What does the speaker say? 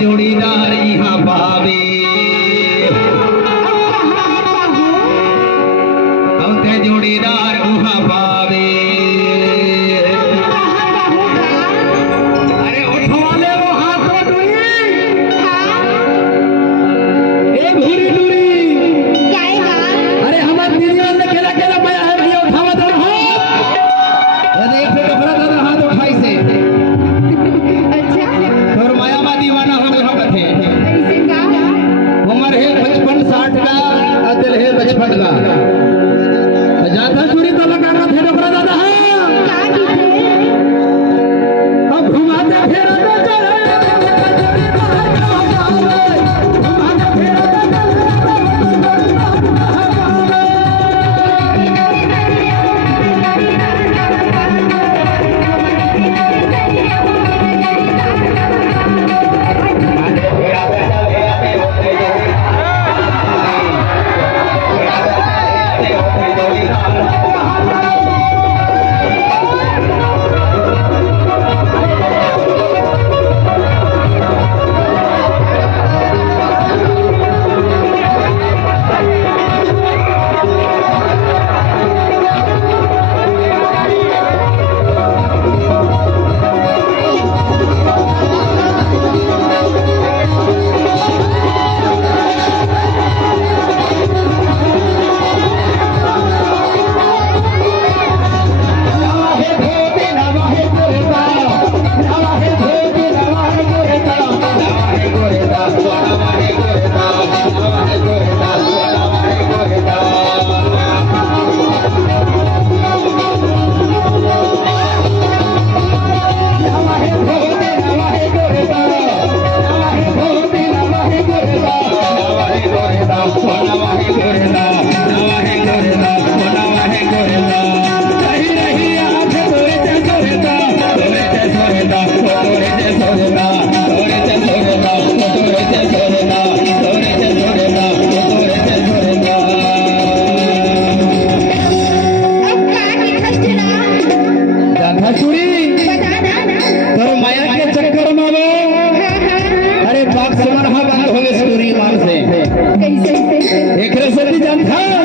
जोड़ीदार यहाँ पावे जोड़ीदार उहाँ पावे। अरे उठवाले वो हाथ को डुरी ए भूरी डुरी अरे हमारे दीदी ने खेला खेला पाया है भैया उठावा दो हाथ एक पे कपड़ा था हाथ उठाई से अच्छा और माया मा दीवाना हो गए हम थे उम्र है 55-60 का अदल है 55 का जाता चूड़ी तो लगाना थे डोकरा दादा अब घुमाते फेराते चले एक रसती जानता